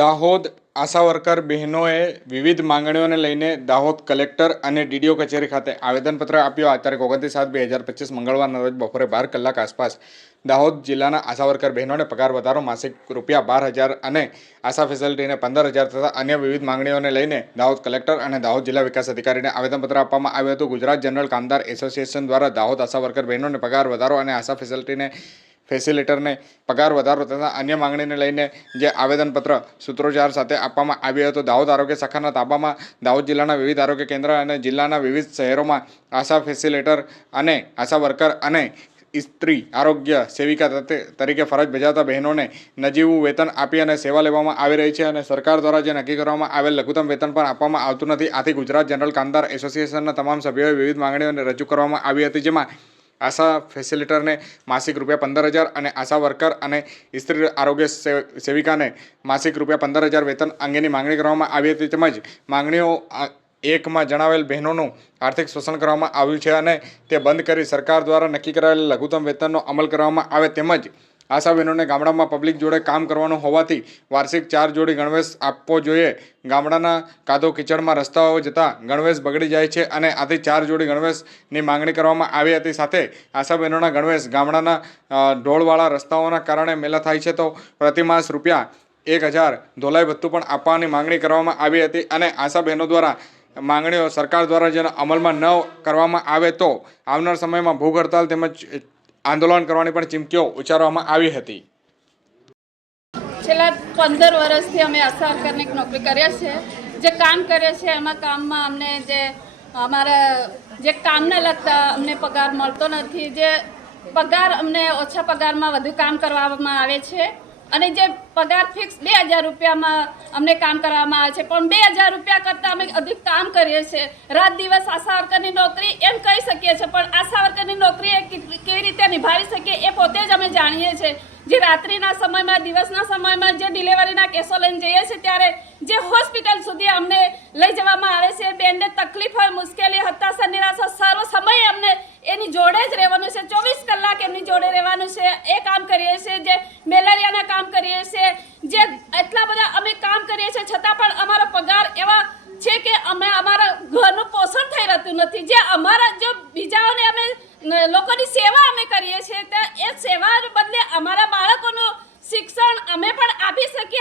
દાહોદ આશા worker બહેનોએ વિવિધ માંગણીઓને લઈને દાહોદ કલેક્ટર અને ડીડીઓ કચેરી ખાતે આવેદનપત્ર આપ્યો. આ તારીખ ઓગણત્રીસ સાત બે હજાર પચીસ મંગળવારના રોજ બપોરે બાર કલાક આસપાસ દાહોદ જિલ્લાના આશા વર્કર બહેનોને પગાર વધારો, માસિક રૂપિયા બાર હજાર અને આશા ફેસિલિટીને પંદર હજાર તથા અન્ય વિવિધ માંગણીઓને લઈને દાહોદ કલેક્ટર અને દાહોદ જિલ્લા વિકાસ અધિકારીને આવેદનપત્ર આપવામાં આવ્યું હતું. ગુજરાત જનરલ કામદાર એસોસિએશન દ્વારા દાહોદ આશા બહેનોને પગાર વધારો અને આશા ફેસિલિટીને ફેસિલિટરને પગાર વધારો તથા અન્ય માંગણીને લઈને જે આવેદનપત્ર સૂત્રોચ્ચાર સાથે આપવામાં આવ્યું હતું. દાહોદ આરોગ્ય શાખાના તાબામાં દાહોદ જિલ્લાના વિવિધ આરોગ્ય કેન્દ્ર અને જિલ્લાના વિવિધ શહેરોમાં આશા ફેસિલિટર અને આશા વર્કર અને સ્ત્રી આરોગ્ય સેવિકા તરીકે ફરજ બજાવતા બહેનોને નજીવું વેતન આપી અને સેવા લેવામાં આવી રહી છે અને સરકાર દ્વારા જે નક્કી કરવામાં આવેલ લઘુત્તમ વેતન પણ આપવામાં આવતું નથી. આથી ગુજરાત જનરલ કામદાર એસોસિએશનના તમામ સભ્યોએ વિવિધ માંગણીઓને રજૂ કરવામાં આવી હતી, જેમાં આશા ફેસિલિટરને માસિક રૂપિયા પંદર હજાર અને આશા વર્કર અને સ્ત્રી આરોગ્ય સેવિકાને માસિક રૂપિયા પંદર હજાર વેતન અંગેની માંગણી કરવામાં આવી હતી. તેમજ માંગણીઓ એકમાં જણાવેલ બહેનોનું આર્થિક શોષણ કરવામાં આવ્યું છે અને તે બંધ કરી સરકાર દ્વારા નક્કી કરાયેલ લઘુત્તમ વેતનનો અમલ કરવામાં આવે. તેમજ આશા બહેનોને ગામડામાં પબ્લિક જોડે કામ કરવાનું હોવાથી વાર્ષિક ચાર જોડી ગણવેશ આપવો જોઈએ. ગામડાના કાદો કિચડમાં રસ્તાઓ જતાં ગણવેશ બગડી જાય છે અને આથી ચાર જોડી ગણવેશની માંગણી કરવામાં આવી હતી. સાથે આશાબહેનોના ગણવેશ ગામડાના ઢોળવાળા રસ્તાઓના કારણે મેલા થાય છે તો પ્રતિમાસ રૂપિયા એક હજાર ધોલાઈ ભથ્થું પણ આપવાની માંગણી કરવામાં આવી હતી અને આશા બહેનો દ્વારા માંગણીઓ સરકાર દ્વારા જેના અમલમાં ન કરવામાં આવે તો આવનાર સમયમાં ભૂખ હડતાલ તેમજ આંદોલન કરવાની પણ ચીમકીઓ ઉચ્ચારવામાં આવી હતી. છેલ્લા પંદર વર્ષથી અમે આશા વર્કરની નોકરી કરીએ છીએ જે કામ કરીએ છીએ એમાં કામમાં અમને જે અમારા જે કામને લગતા અમને પગાર મળતો નથી. જે પગાર અમને ઓછા પગારમાં વધુ કામ કરવામાં આવે છે. અને જે પગાર ફિક્સ બે હજાર રૂપિયામાં અમને કામ કરવામાં આવે છે, પણ બે હજાર રૂપિયા કરતાં અમે અધિક કામ કરીએ છીએ. રાત દિવસ આશા વર્કરની નોકરી એમ કહી શકીએ છીએ, પણ આશા વર્કરની નોકરી કેવી રીતે નિભાવી શકીએ એ પોતે જ અમે જાણીએ છીએ. જે રાત્રિના સમયમાં, દિવસના સમયમાં જે ડિલિવરીના કેસો લઈને જઈએ છીએ, ત્યારે જે હોસ્પિટલ સુધી અમને લઈ જવામાં આવે છે બેનને તકલીફ હોય, મુશ્કેલી, હતાશા, નિરાશા સર્વ સમય અમને એની જોડે જ રહેવાનું છે. ચોવીસ કલાક એમની જોડે રહેવાનું છે. એ કામ કરીએ છીએ જે મેલેરિયાના કામ કરીએ છીએ. જે એટલા બધા અમે કામ કરીએ છીએ, છતાં પણ અમારો પગાર એવા છે કે અમે અમારા ઘરનું પોષણ થઈ રહેતું નથી. જે અમારા જો બીજાઓને અમે લોકોની સેવા અમે કરીએ છીએ, તો એ સેવા બદલે અમારા બાળકોનું શિક્ષણ અમે પણ આપી શકીએ